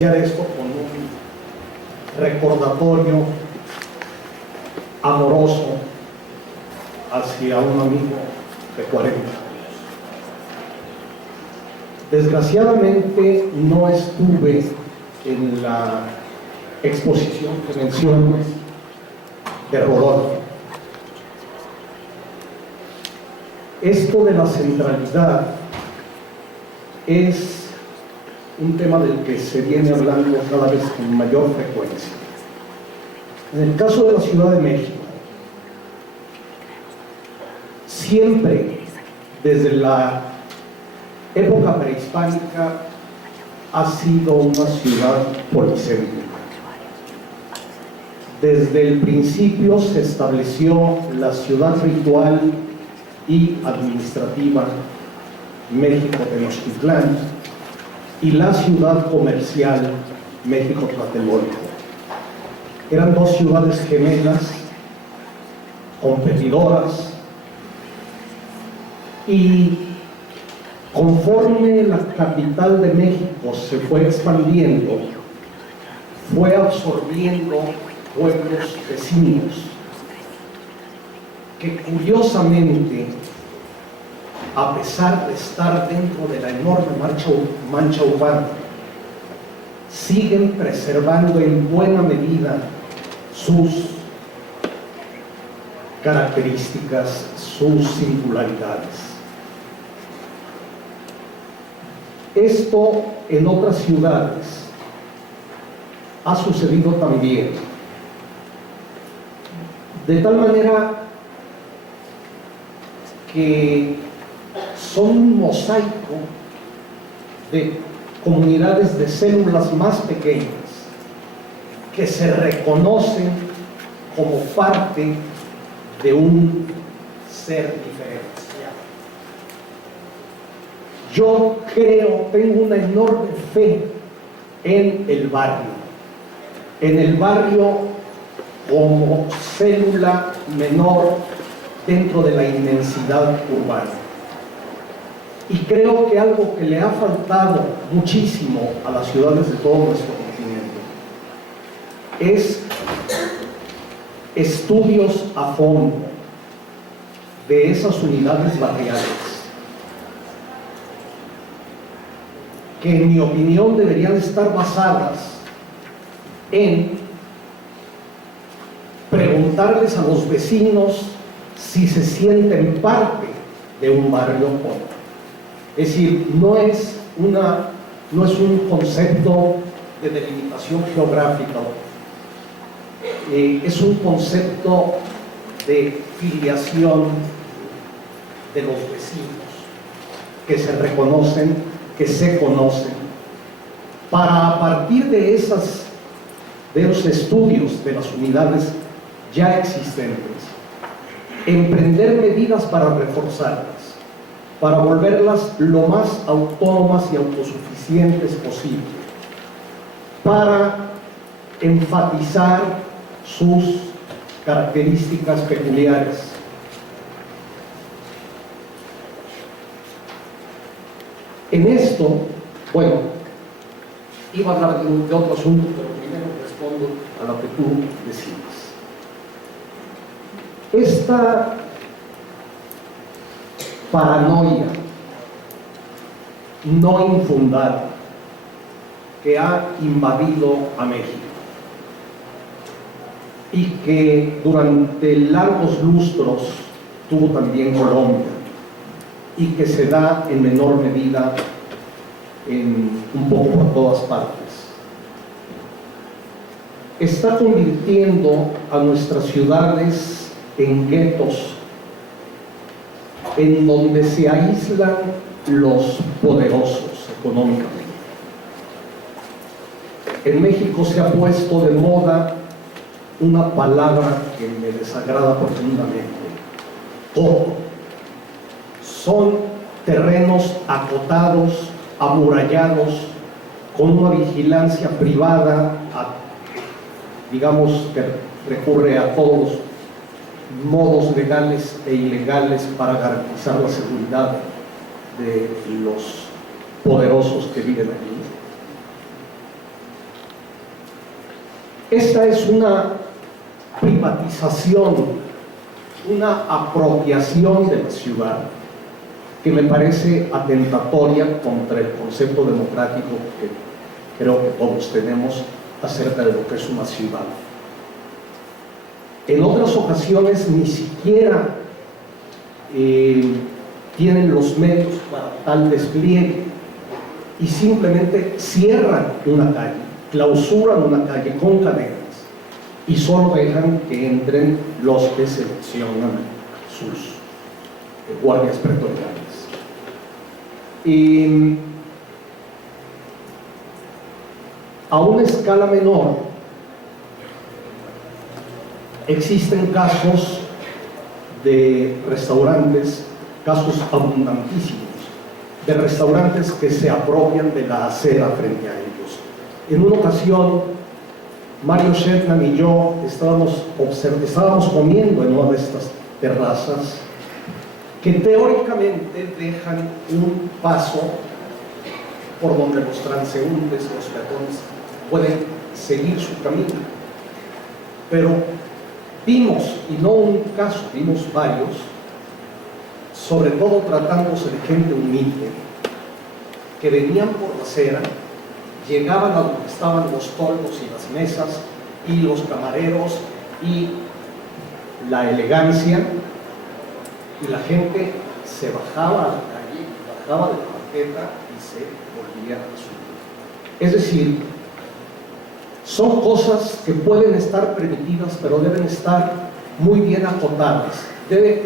Esto con un recordatorio amoroso hacia un amigo de 40 años. Desgraciadamente no estuve en la exposición que mencionas de Rodolfo. Esto de la centralidad es un tema del que se viene hablando cada vez con mayor frecuencia. En el caso de la Ciudad de México, siempre desde la época prehispánica ha sido una ciudad policéntrica. Desde el principio se estableció la ciudad ritual y administrativa México-Tenochtitlán y la ciudad comercial México-Tlatelolco. Eran dos ciudades gemelas, competidoras, y conforme la capital de México se fue expandiendo, fue absorbiendo pueblos vecinos que curiosamente, a pesar de estar dentro de la enorme mancha urbana, siguen preservando en buena medida sus características, sus singularidades. Esto en otras ciudades ha sucedido también, de tal manera que son un mosaico de comunidades de células más pequeñas que se reconocen como parte de un ser diferenciado. Yo tengo una enorme fe en el barrio como célula menor dentro de la inmensidad urbana. Y creo que algo que le ha faltado muchísimo a las ciudades de todo nuestro continente es estudios a fondo de esas unidades barriales, que en mi opinión deberían estar basadas en preguntarles a los vecinos si se sienten parte de un barrio o no. Es decir, no es un concepto de delimitación geográfica, es un concepto de filiación de los vecinos que se reconocen, que se conocen, para a partir de los estudios de las unidades ya existentes, emprender medidas para reforzarlas, para volverlas lo más autónomas y autosuficientes posible, para enfatizar sus características peculiares. En esto, bueno, iba a hablar de otro asunto, pero primero respondo a lo que tú decías. Esta paranoia no infundada que ha invadido a México y que durante largos lustros tuvo también Colombia y que se da en menor medida un poco por todas partes, está convirtiendo a nuestras ciudades en guetos en donde se aíslan los poderosos económicamente. En México se ha puesto de moda una palabra que me desagrada profundamente: todo. Son terrenos acotados, amurallados, con una vigilancia privada, digamos, que recurre a todos los modos legales e ilegales para garantizar la seguridad de los poderosos que viven allí. Esta es una privatización, una apropiación de la ciudad que me parece atentatoria contra el concepto democrático que creo que todos tenemos acerca de lo que es una ciudad. En otras ocasiones ni siquiera tienen los medios para tal despliegue y simplemente cierran una calle, clausuran una calle con cadenas y solo dejan que entren los que seleccionan sus guardias pretorianas. A una escala menor, existen casos de restaurantes, casos abundantísimos, de restaurantes que se apropian de la acera frente a ellos. En una ocasión, Mario Shetland y yo estábamos comiendo en una de estas terrazas que teóricamente dejan un paso por donde los transeúntes, los peatones, pueden seguir su camino. Pero vimos, y no un caso, vimos varios, sobre todo tratándose de gente humilde, que venían por la acera, llegaban a donde estaban los toldos y las mesas, y los camareros, y la elegancia, y la gente se bajaba a la calle, bajaba de la banqueta y se volvía a subir. Es decir, son cosas que pueden estar permitidas, pero deben estar muy bien acotadas. Debe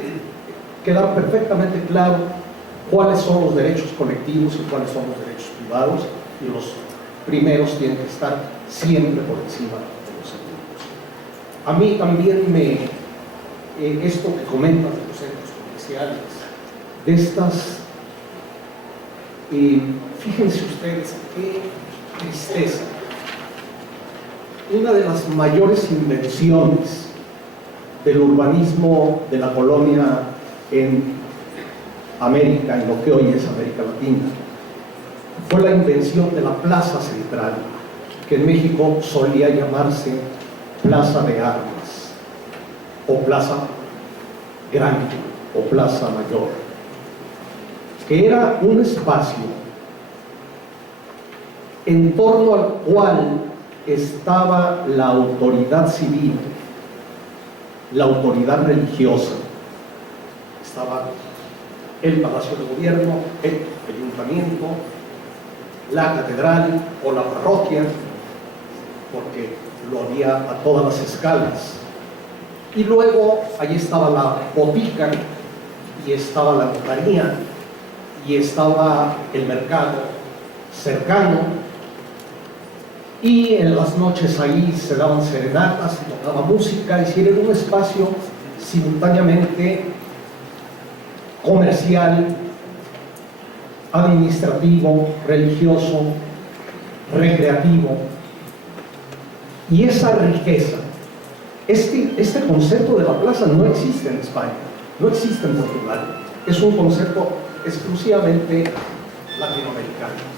quedar perfectamente claro cuáles son los derechos colectivos y cuáles son los derechos privados, y los primeros tienen que estar siempre por encima de los segundos. A mí también esto que comentas de los centros comerciales, de estas, fíjense ustedes qué tristeza. Una de las mayores invenciones del urbanismo de la colonia en América, en lo que hoy es América Latina, fue la invención de la Plaza Central, que en México solía llamarse Plaza de Armas, o Plaza Grande, o Plaza Mayor, que era un espacio en torno al cual estaba la autoridad civil, la autoridad religiosa. Estaba el Palacio de Gobierno, el Ayuntamiento, la catedral o la parroquia, porque lo había a todas las escalas. Y luego allí estaba la botica, y estaba la notaría, y estaba el mercado cercano, y en las noches ahí se daban serenatas, se tocaba música, y era un espacio simultáneamente comercial, administrativo, religioso, recreativo. Y esa riqueza, este concepto de la plaza no existe en España, no existe en Portugal, es un concepto exclusivamente latinoamericano.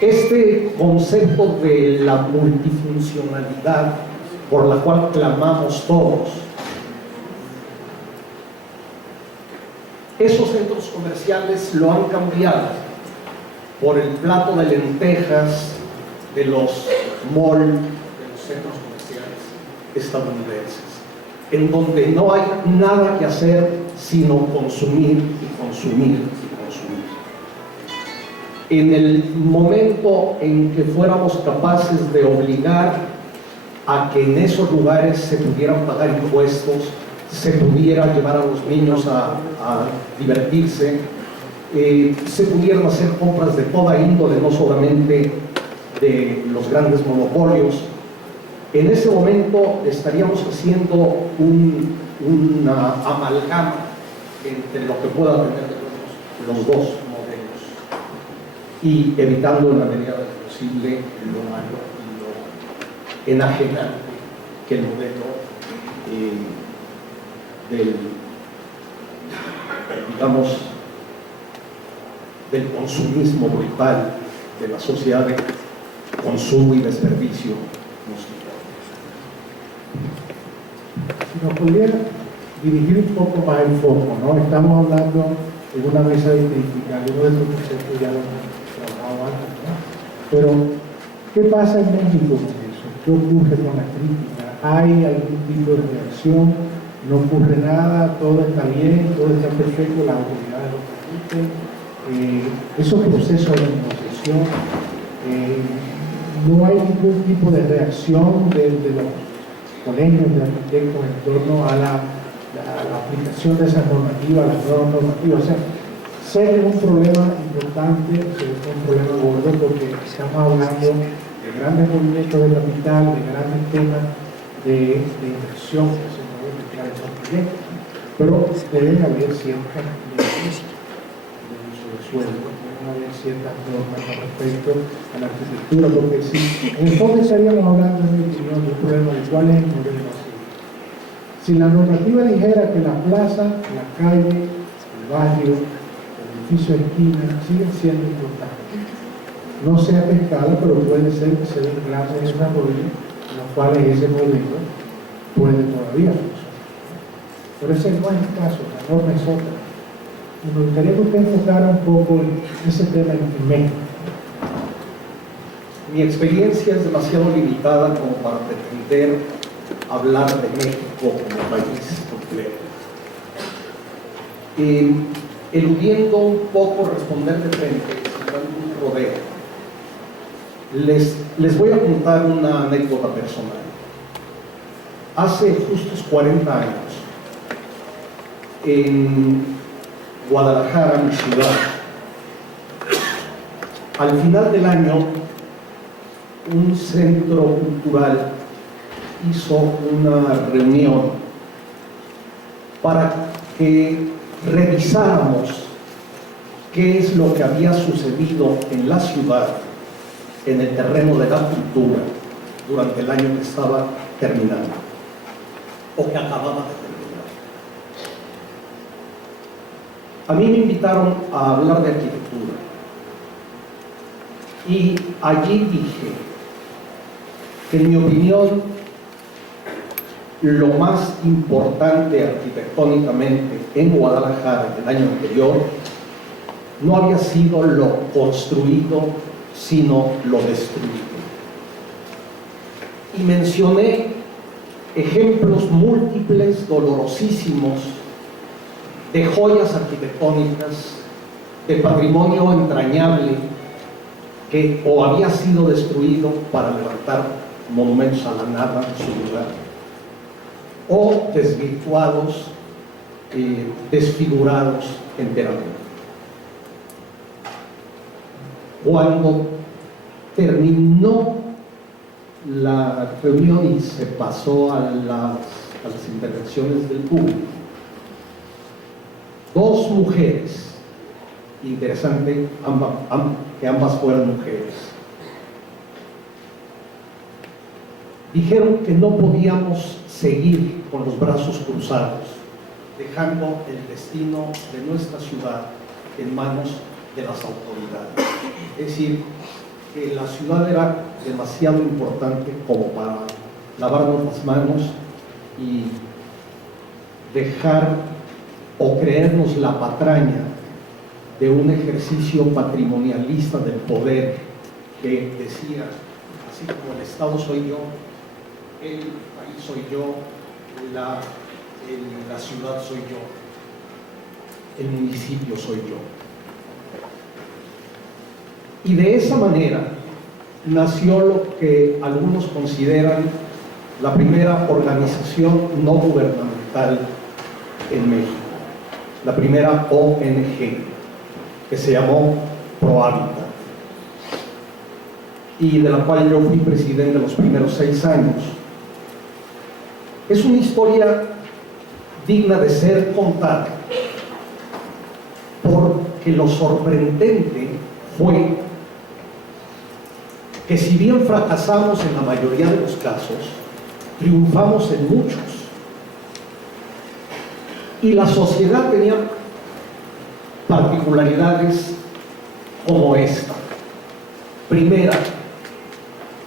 Este concepto de la multifuncionalidad por la cual clamamos todos, esos centros comerciales lo han cambiado por el plato de lentejas de los malls, de los centros comerciales estadounidenses, en donde no hay nada que hacer sino consumir y consumir y consumir. En el momento en que fuéramos capaces de obligar a que en esos lugares se pudieran pagar impuestos, se pudiera llevar a los niños a divertirse, se pudieran hacer compras de toda índole, no solamente de los grandes monopolios, en ese momento estaríamos haciendo una amalgama entre lo que pueda tener los dos modelos y evitando en la medida de lo posible lo malo y lo enajenante que el modelo del consumismo brutal de la sociedad consumo y desperdicio. Si nos pudiera dirigir un poco más el foco, ¿no? Estamos hablando en una mesa de crítica, uno de estos conceptos ya lo hemos trabajado antes, ¿no? Pero, ¿qué pasa en México con eso? ¿Qué ocurre con la crítica? ¿Hay algún tipo de reacción? ¿No ocurre nada? ¿Todo está bien? ¿Todo está perfecto? ¿Las autoridades lo permiten? Esos procesos de negociación, no hay ningún tipo de reacción de los colegios de arquitectos en torno a la aplicación de esas normativas, las nuevas normativas. O sea, sé que es un problema importante, sé que es un problema gordo, porque estamos hablando de grandes movimientos de capital, de grandes temas de inversión que se pueden mezclar en esos proyectos, pero deben haber ciertas leyes de uso de suelo, deben haber ciertas normas con respecto a la arquitectura, porque si en el fondo estaríamos hablando, en mi opinión, de un problema de cuál es el modelo así. Si la normativa dijera que la plaza, la calle, el barrio, el edificio de esquina siguen siendo importantes, no sea a escala, pero puede ser que se den grandes desarrollos en los cuales ese modelo puede todavía funcionar. Pero ese no es el caso, la norma es otra. Y me gustaría que usted enfocara un poco en ese tema en México. Mi experiencia es demasiado limitada como para pretender hablar de México como país completo. Eludiendo un poco responder de frente, sin dando un rodeo, les voy a contar una anécdota personal. Hace justos 40 años, en Guadalajara, mi ciudad, al final del año, un centro cultural hizo una reunión para que revisáramos qué es lo que había sucedido en la ciudad, en el terreno de la cultura, durante el año que estaba terminando, o que acababa de terminar. A mí me invitaron a hablar de arquitectura, y allí dije que, en mi opinión, lo más importante arquitectónicamente en Guadalajara el año anterior no había sido lo construido, sino lo destruido. Y mencioné ejemplos múltiples, dolorosísimos, de joyas arquitectónicas, de patrimonio entrañable que o había sido destruido para levantar monumentos a la nada en su lugar, o desvirtuados, desfigurados enteramente. Cuando terminó la reunión y se pasó a las intervenciones del público, dos mujeres, interesante que ambas fueran mujeres, dijeron que no podíamos seguir con los brazos cruzados, dejando el destino de nuestra ciudad en manos de las autoridades. Es decir, que la ciudad era demasiado importante como para lavarnos las manos y dejar o creernos la patraña de un ejercicio patrimonialista del poder que decía, así como el Estado soy yo, el país soy yo, la ciudad soy yo, el municipio soy yo. Y de esa manera nació lo que algunos consideran la primera organización no gubernamental en México, la primera ONG, que se llamó ProHábitat, y de la cual yo fui presidente los primeros 6 años. Es una historia digna de ser contada, porque lo sorprendente fue que, si bien fracasamos en la mayoría de los casos, triunfamos en muchos. Y la sociedad tenía particularidades como esta. Primera,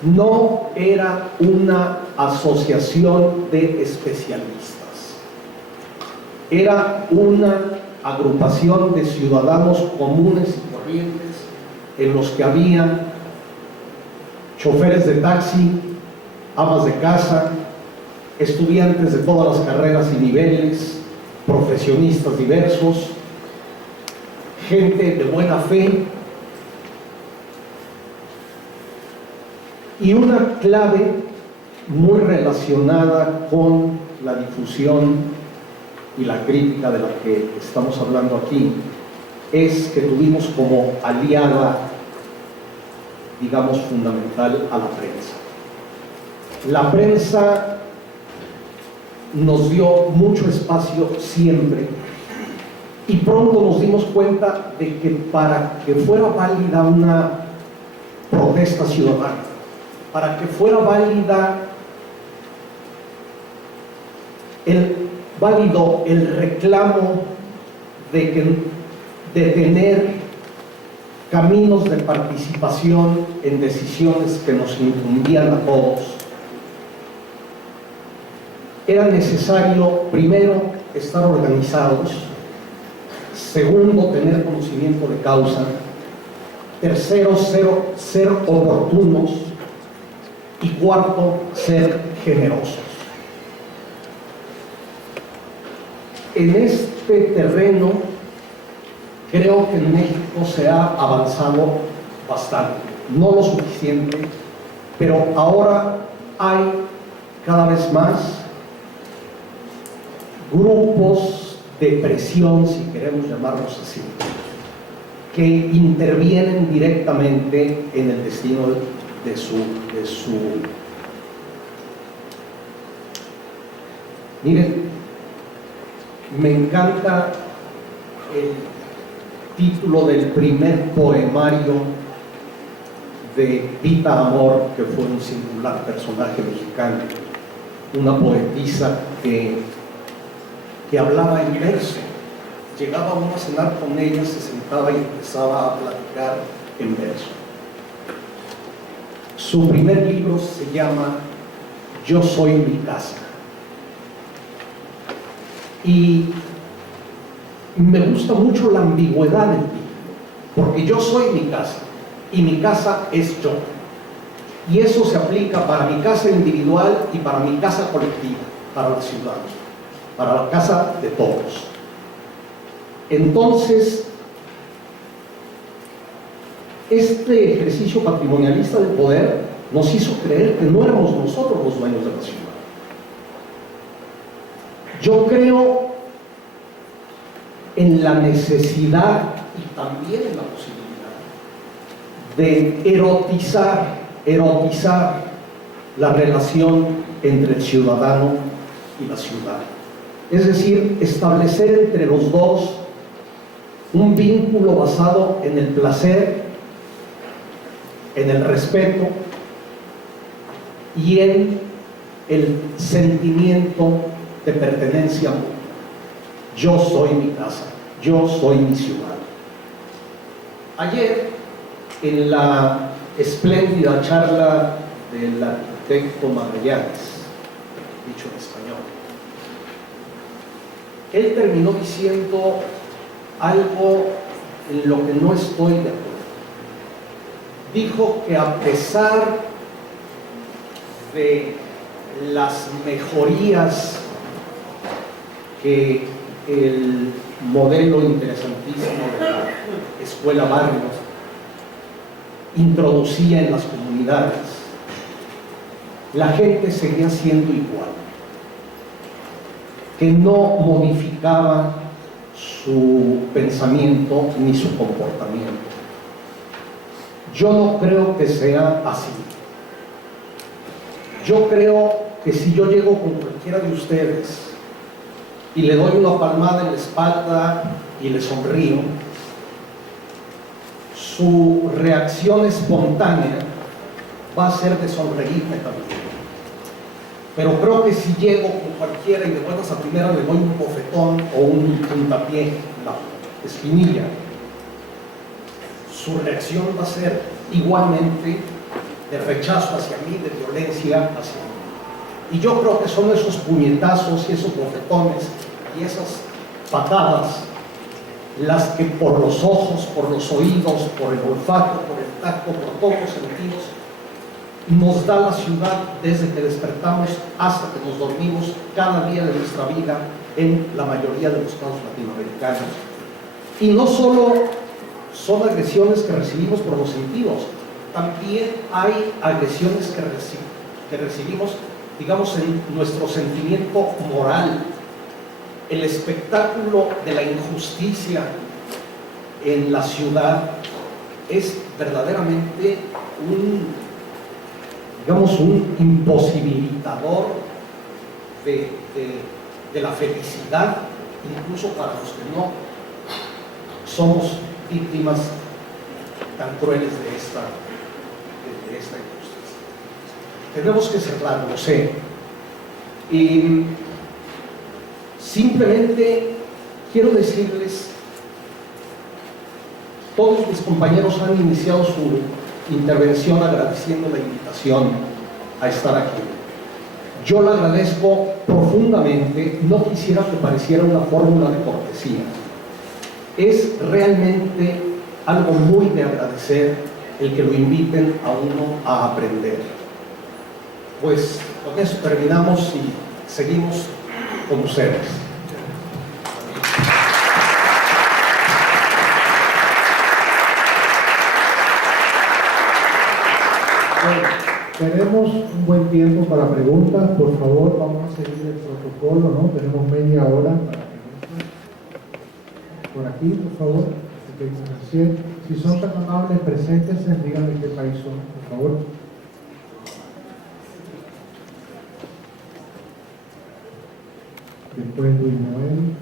no era una asociación de especialistas, era una agrupación de ciudadanos comunes y corrientes en los que había choferes de taxi, amas de casa, estudiantes de todas las carreras y niveles, profesionistas diversos, gente de buena fe, y una clave muy relacionada con la difusión y la crítica de la que estamos hablando aquí es que tuvimos como aliada, digamos, fundamental a la prensa. La prensa nos dio mucho espacio siempre y pronto nos dimos cuenta de que para que fuera válida una protesta ciudadana, para que fuera válido el reclamo de tener caminos de participación en decisiones que nos incumbían a todos, era necesario, primero, estar organizados, segundo, tener conocimiento de causa, tercero, ser oportunos, y cuarto, ser generosos. En este terreno creo que en México se ha avanzado bastante, no lo suficiente, pero ahora hay cada vez más grupos de presión, si queremos llamarlos así, que intervienen directamente en el destino de su... Miren, me encanta el título del primer poemario de Pita Amor, que fue un singular personaje mexicano, una poetisa que hablaba en verso. Llegaba uno a cenar con ella, se sentaba y empezaba a platicar en verso. Su primer libro se llama Yo soy mi casa. Y me gusta mucho la ambigüedad del título, porque yo soy mi casa y mi casa es yo. Y eso se aplica para mi casa individual y para mi casa colectiva, para la ciudad, para la casa de todos. Entonces, este ejercicio patrimonialista del poder nos hizo creer que no éramos nosotros los dueños de la ciudad. Yo creo en la necesidad y también en la posibilidad de erotizar la relación entre el ciudadano y la ciudad. Es decir, establecer entre los dos un vínculo basado en el placer, en el respeto y en el sentimiento de pertenencia mutua. Yo soy mi casa, yo soy mi ciudad. Ayer, en la espléndida charla del arquitecto Magallanes, dicho en español, él terminó diciendo algo en lo que no estoy de acuerdo. Dijo que a pesar de las mejorías que el modelo interesantísimo de la Escuela Barrios introducía en las comunidades, la gente seguía siendo igual, que no modificaba su pensamiento ni su comportamiento. Yo no creo que sea así. Yo creo que si yo llego con cualquiera de ustedes y le doy una palmada en la espalda y le sonrío, su reacción espontánea va a ser de sonreírme también. Pero creo que si llego con cualquiera y de buenas a primeras le doy un bofetón o un puntapié en la espinilla, su reacción va a ser igualmente de rechazo hacia mí, de violencia hacia mí. Y yo creo que son esos puñetazos y esos bofetones y esas patadas las que por los ojos, por los oídos, por el olfato, por el tacto, por todos los sentidos, nos da la ciudad desde que despertamos hasta que nos dormimos cada día de nuestra vida en la mayoría de los estados latinoamericanos. Y no solo son agresiones que recibimos por los sentidos, también hay agresiones que recibimos, digamos, en nuestro sentimiento moral. El espectáculo de la injusticia en la ciudad es verdaderamente un imposibilitador de la felicidad, incluso para los que no somos víctimas tan crueles de esta injusticia. Tenemos que cerrar, lo sé. Y simplemente quiero decirles, todos mis compañeros han iniciado su intervención agradeciendo la invitación a estar aquí. Yo la agradezco profundamente, no quisiera que pareciera una fórmula de cortesía. Es realmente algo muy de agradecer el que lo inviten a uno a aprender. Pues con eso terminamos y seguimos con ustedes. Tenemos un buen tiempo para preguntas. Por favor, vamos a seguir el protocolo, ¿no? Tenemos media hora para preguntas. Por aquí, por favor. Si son tan amables, preséntense, díganme qué país son, por favor. Después Luis Noel.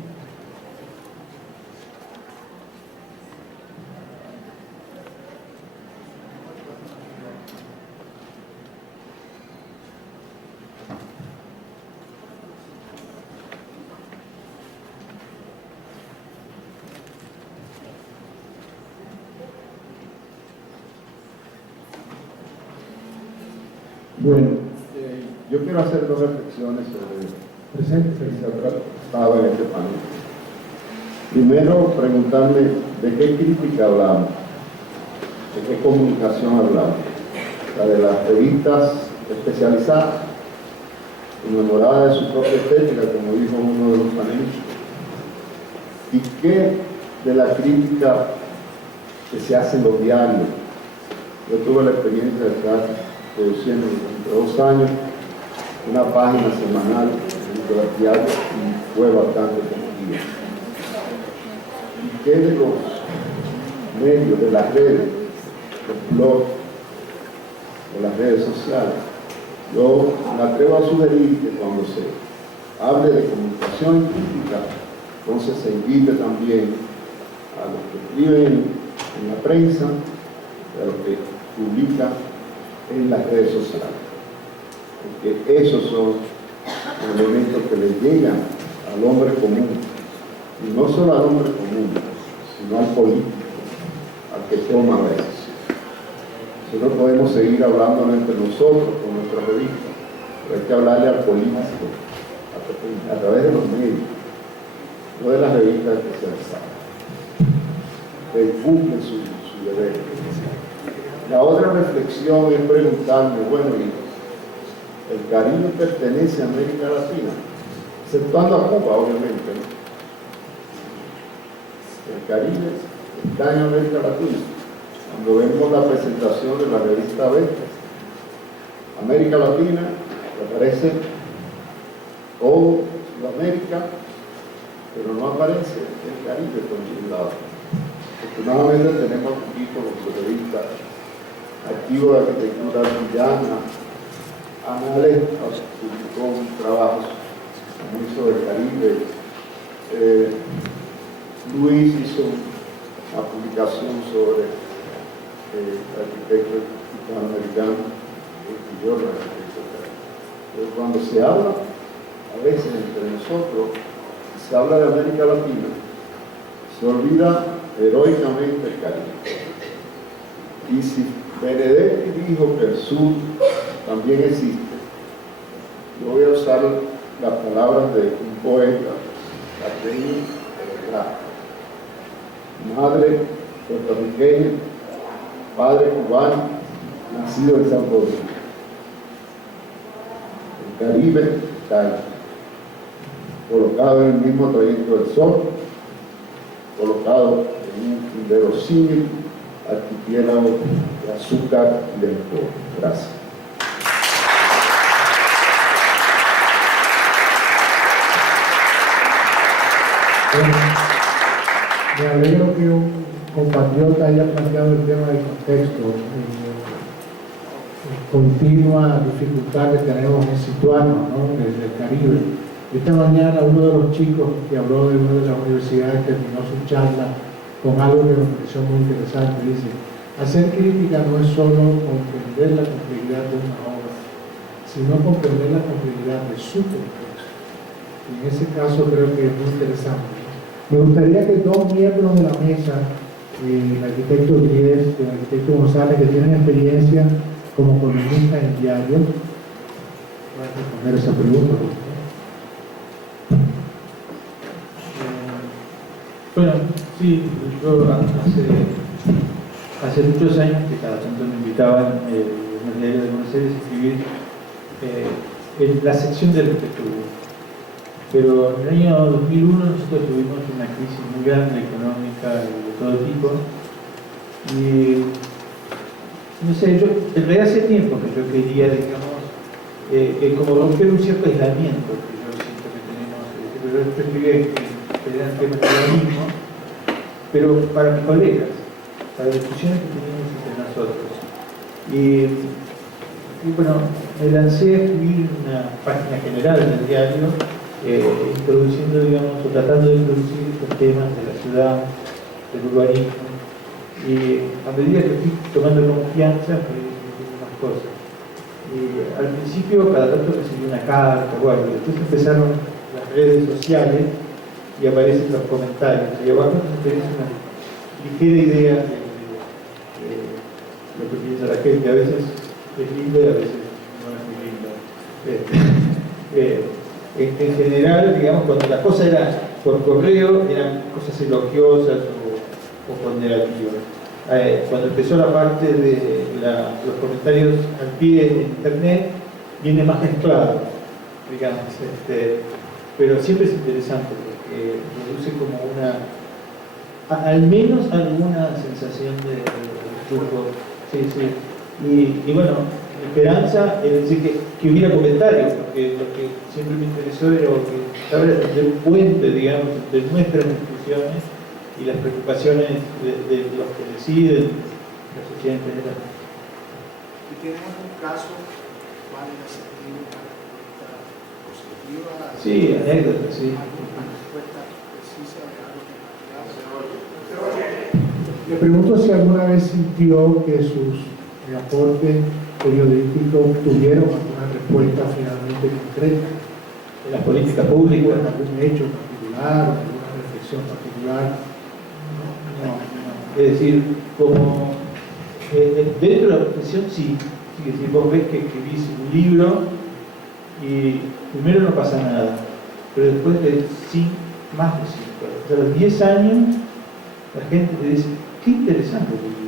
Bueno, yo quiero hacer dos reflexiones sobre lo que se ha tratado en este panel. Primero, preguntarme de qué crítica hablamos, de qué comunicación hablamos, la de las revistas especializadas, enamoradas de su propia estética, como dijo uno de los panelistas, y qué de la crítica que se hace en los diarios. Yo tuve la experiencia de estar produciendo durante 2 años una página semanal dentro del diario y fue bastante positiva. ¿Y qué de los medios, de las redes, los blogs, de las redes sociales? Yo me atrevo a sugerir que cuando se hable de comunicación y crítica, entonces se invite también a los que escriben en la prensa, a los que publican en las redes sociales, porque esos son elementos que le llegan al hombre común, y no solo al hombre común, sino al político, al que toma la decisión. Nosotros podemos seguir hablando entre nosotros con nuestra revista, pero hay que hablarle al político a través de los medios, no de las revistas especializadas, que cumplen su deber. La otra reflexión es preguntarme, bueno, ¿el Caribe pertenece a América Latina? Exceptuando a Cuba, obviamente, ¿no? El Caribe está en América Latina. Cuando vemos la presentación de la revista Vestas, América Latina, aparece todo Sudamérica, pero no aparece el Caribe por ningún lado. Afortunadamente tenemos aquí como su revista Archivo de Arquitectura Antillana, Anales publicó un trabajo muy sobre el Caribe, Luis hizo una publicación sobre el arquitecto hispanoamericano, y yo, el arquitecto caribe. Pero cuando se habla, a veces entre nosotros, se habla de América Latina, se olvida heroicamente el Caribe. Y si Benedetti dijo que el sur también existe. Yo voy a usar las palabras de un poeta, Catherine Graf. Madre puertorriqueña, padre cubano, nacido en Santo Domingo. El Caribe está colocado en el mismo trayecto del sol, colocado en un inverosímil archipiélago de azúcar y de licor. Gracias. Me alegro que un compatriota haya planteado el tema del contexto, continua dificultad que tenemos en situarnos, ¿no?, desde el Caribe. Esta mañana uno de los chicos que habló de una de las universidades terminó su charla con algo que me pareció muy interesante. Dice: hacer crítica no es solo comprender la complejidad de una obra, sino comprender la complejidad de su contexto. Y en ese caso creo que es muy interesante. Me gustaría que dos miembros de la mesa, el arquitecto Díez y el arquitecto González, que tienen experiencia como columnistas en diario, puedan responder esa pregunta. Bueno, sí, yo hace muchos años que cada tanto me invitaban en el diario de Buenos Aires a escribir en la sección de arquitectura. Pero en el año 2001 nosotros tuvimos una crisis muy grande económica de todo tipo y no sé, yo en realidad hace tiempo que yo quería, digamos, como romper un cierto aislamiento que yo siento que tenemos. Yo escribí en temas de lo mismo, pero para mis colegas, para las discusiones que teníamos entre nosotros. Y bueno, me lancé a escribir una página general del diario, introduciendo, digamos, o tratando de introducir estos temas de la ciudad, del urbanismo. Y a medida que fui tomando confianza, fui diciendo más cosas. Y al principio, cada tanto recibí una carta, bueno, después empezaron las redes sociales y aparecen los comentarios. Y abajo tenés una ligera idea de lo que piensa la gente. A veces es lindo y a veces no es muy lindo. En general, digamos, cuando las cosas eran por correo, eran cosas elogiosas o ponderativas. Cuando empezó la parte de los comentarios al pie en internet, viene más mezclado, digamos, pero siempre es interesante porque produce como al menos alguna sensación de flujo. Sí, sí. Y bueno, esperanza es decir que hubiera comentarios, porque lo que siempre me interesó era que estaba el puente, digamos, de nuestras discusiones y las preocupaciones de los que deciden, la sociedad en general. ¿Y tenemos un caso cuál es una respuesta positiva? Sí, anécdota, sí. ¿Alguna respuesta precisa de algo que Le pregunto si alguna vez sintió que sus aportes periodísticos tuvieron alguna respuesta finalmente concreta En las políticas públicas. en algún hecho particular, alguna reflexión particular. No. Es decir, como dentro de la profesión sí. Es decir, vos ves que escribís un libro y primero no pasa nada, pero después de más de 5 años, a los 10 años, la gente te dice: qué interesante tu libro.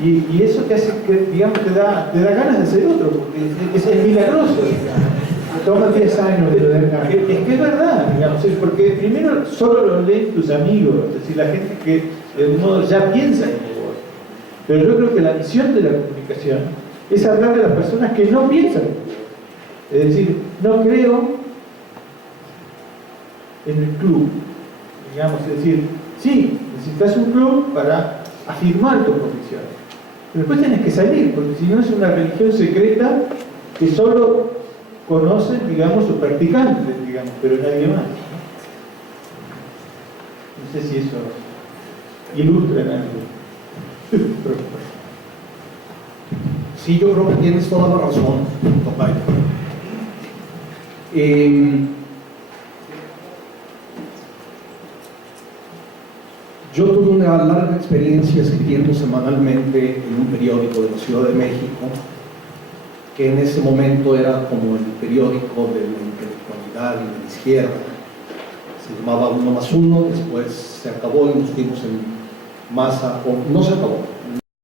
Y eso te hace que, digamos, te da ganas de hacer otro, porque es milagroso, digamos. Toma 10 años de poder ganar. Es que es verdad, digamos, porque primero solo lo leen tus amigos, es decir, la gente que de algún modo ya piensa en vos. Pero yo creo que la misión de la comunicación es hablarle a las personas que no piensan en vos. Es decir, no creo en el club, digamos, es decir, sí, necesitas un club para afirmar tus convicciones, pero después tenés que salir, porque si no es una religión secreta que solo conocen, digamos, sus practicantes, digamos, pero nadie más. No sé si eso ilustra en algo. Sí, yo creo que tienes toda la razón, tocayo. Yo tuve una larga experiencia escribiendo semanalmente en un periódico de la Ciudad de México, que en ese momento era como el periódico de la intelectualidad y de la izquierda. Se llamaba 1+1, después se acabó y nos fuimos en masa, o no se acabó,